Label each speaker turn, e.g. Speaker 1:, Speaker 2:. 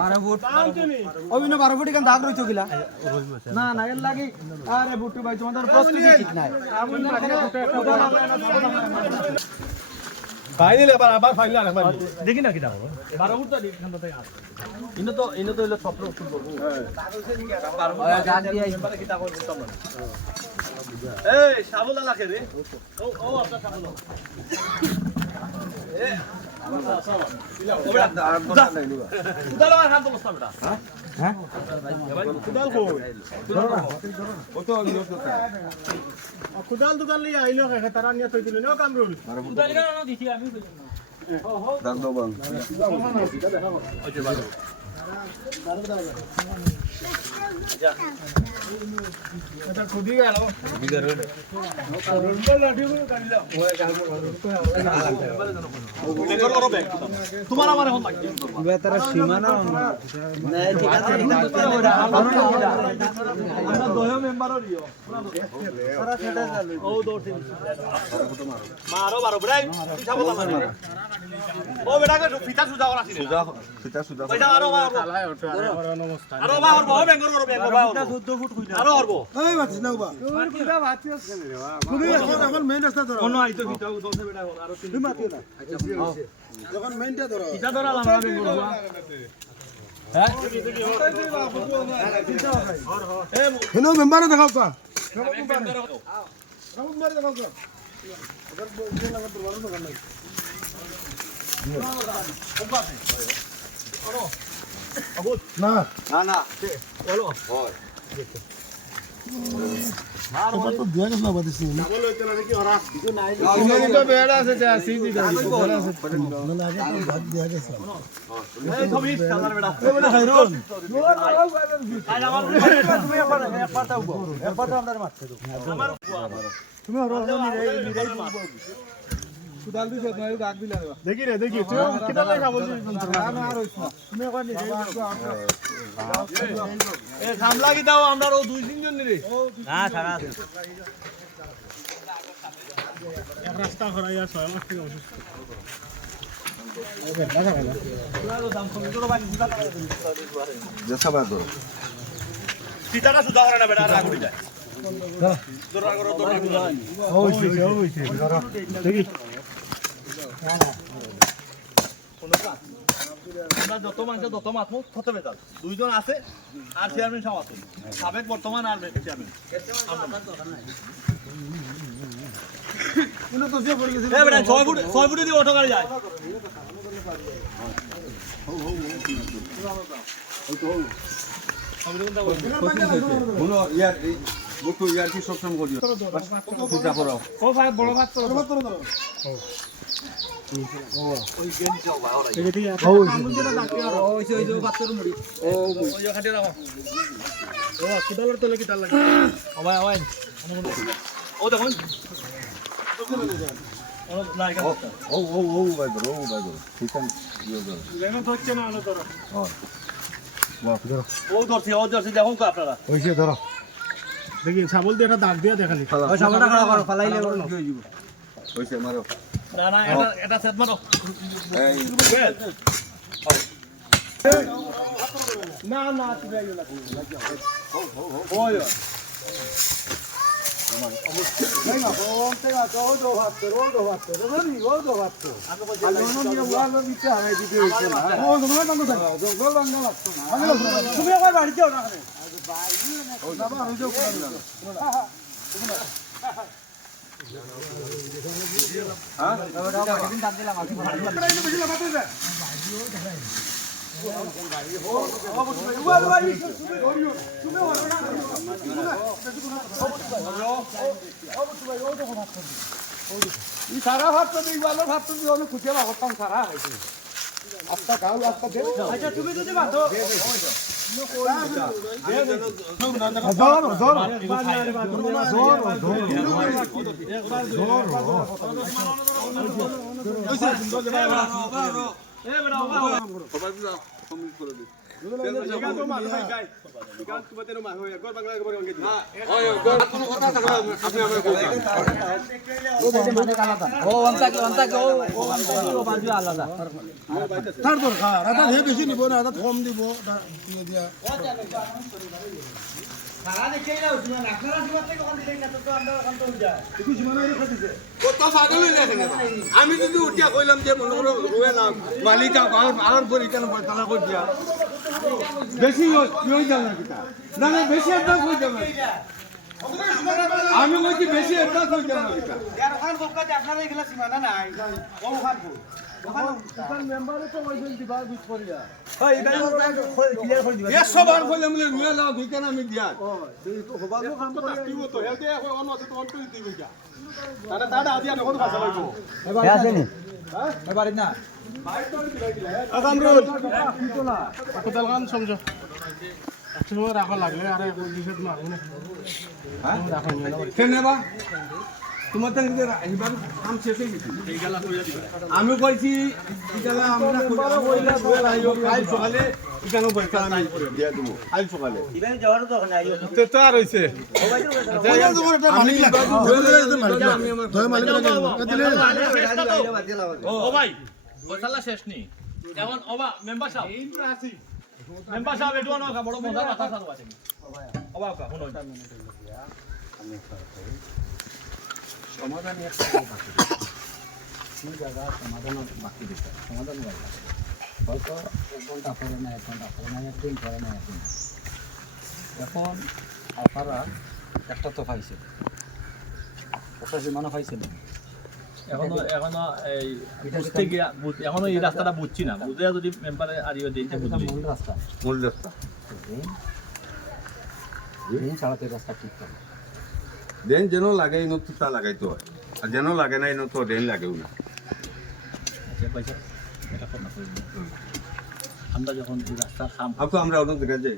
Speaker 1: 12 foot অভিনয় 12 foot এখান দাগ রইছো গিলা না না, এর লাগে, আরে বুট্টু ভাই, তোমাদের প্রস্তুতি ঠিক নাই।
Speaker 2: ফাইনাল এবার আবার ফাইনাল আরেকবার
Speaker 3: দেখি না কিটা করো
Speaker 2: বারো ফুট তো এখান থেকে ইনো তো ইনো তো হইল স্বপ্ন ফুল করব। এই সাবুলা লাগে রে। ও ও আপনার সাবুলা এ কুদাল হ্যাঁ কুদাল কুদাল দুকাল লিয়ে আইলো তারা নিয়ে থই দিল নো কামরুল এখন লাগবে
Speaker 1: তারা সীমানা
Speaker 2: আমরা দৌড় তিন মারো বারো। বেড়াই ও বেটাকে পিঠা সুজা করা ছিল পয়সা আরও আরও মারবো ও বেঙ্গর করো বেঙ্গর বাও 14 ফুট কইনা আরও বেটা
Speaker 1: আরও
Speaker 2: পিঠা ধরা। আমরা বেঙ্গর হ্যাঁ?
Speaker 1: মেম্বারে দেখাও কা মেম্বারে দেখাও কা না না না
Speaker 2: আজ আমার
Speaker 1: তুমি কুদাল দিছ তুমি দাগ দিলা
Speaker 2: দেখি রে দেখি। তুই কিটা লাগা বলছিস
Speaker 1: না না আর হইছ না তুমি একবার নিরাই
Speaker 2: এ সামলা কি দাও আমরা ও দুই তিনজন রে
Speaker 3: না ছাড়া আছে।
Speaker 2: এক রাস্তা করাই আর ছয় মাস থেকে অসুস্থ পিতাটা সুদা করে না বেটা রাগ যায়। দৌড়া করো দৌড়া করো
Speaker 1: হইছে হইছে
Speaker 2: দেখি। আমরা যত মানুষ যত মাতমু তত বেতাল দুইজন আছে, আর চেয়ারম্যান সব আছে। সাবেক বর্তমান আর চেয়ারম্যান ছয় ফুট ছয় ফুটে দিয়ে অটো গাড়ি যায়।
Speaker 4: শুনো ইয়ার এই ইয়ার কি সবসময় করিও
Speaker 2: ও
Speaker 1: ধরো
Speaker 4: ইয়ে হ্যাঁ
Speaker 2: দেখি ছাগল দিয়ে একটা দাগ দিয়ে দেখালি
Speaker 1: ওই সামনে ফালাইলে বলো
Speaker 4: মারো
Speaker 2: না না এটা এটা সেট মারো
Speaker 4: এই
Speaker 1: না না তুমি আইও না
Speaker 2: ওই
Speaker 1: Venga, ponte la todo fatto, todo fatto, todo ni todo fatto. Allora non mi guardo di te, di te. Oh, non è tanto sai. Non gol vanno la. তুমি একবার বাড়ি যাও না সারা তো দিই ভালো দিই অনেক খুঁজে পাবো সারা হয়েছে আস্তা খাও আচ্ছা তুমি যদি ভাতো ধরো ধরো
Speaker 2: এ বেটা ও
Speaker 1: তার দরকার বেশি নিব না কম দিব দিয়ে দিয়া।
Speaker 4: আমি যদি উঠিয়া কইলাম যে মনে করো রুয়ে না মালিক আর পরি কেন তালা কই দিয়া? বেশি কি হই যাবে না বেশি অ্যাডভান্স হই যাবে আমি বলছি বেশি অ্যাডভান্স হই যাবে না
Speaker 2: ইয়ার ওখান বকাতে আপনারা এগুলা সীমানা নাই ও ওখান
Speaker 1: ওখান মেম্বারে তো ওইজন দিবা বুঝ করিয়া
Speaker 3: ক্লিয়ার করে দিবা।
Speaker 4: একশো বার কইলে রুয়ে যাও দুই কেন আমি দিয়া।
Speaker 1: ও হবানো কাম
Speaker 2: তো তাকিব তো আছে তো অন্য তুই দিবি যা তাহলে তাহলে আজি আমি ভাষা লাগবো
Speaker 3: আছে নি। এবারে
Speaker 4: তোমার কাম শেষ হয়ে গেছে আমি বলছি এখানে কাল সকালে এখানে পয়সা আমি দিয়া দেবো কাল সকালে
Speaker 3: ইবেন যাওয়ার তো? ওখানে আইও
Speaker 2: তো আর হইছে
Speaker 4: আমি
Speaker 2: ও ভাই বসালা শেষ নি। এখন ওবা মেম্বার সাহেব। মেম্বার সাহেব এটু আনো বড় মজার কথা সাথে আছে ওবা কা শুনো
Speaker 3: সমাধান একটা বাকি সেই জায়গা সমাধান বাকি দিতে সমাধান করবে হয়তো এক ঘণ্টা পরে না এক ঘণ্টা পরে না একদিন পরে না একদিন এখন আপনারা একটা তো পাইছে একটা সীমানা পাইছে না।
Speaker 5: এখনও এখনও এই বুঝতে গিয়া এখনও এই রাস্তাটা বুঝছি না। বুঝে যদি মেম্বারে আরিও বুঝলি।
Speaker 3: মূল রাস্তা।
Speaker 4: মূল রাস্তা।
Speaker 3: দিন দিন রাস্তা ঠিক করে।
Speaker 4: দেন যেন লাগে ইনো তুতা লাগাইতে হয়। আর যেন লাগে না ইনো তো দেন লাগেও না।
Speaker 5: আচ্ছা আমরা যখন রাস্তা খাম
Speaker 4: আউকা আমরা অন্য জায়গায় যাই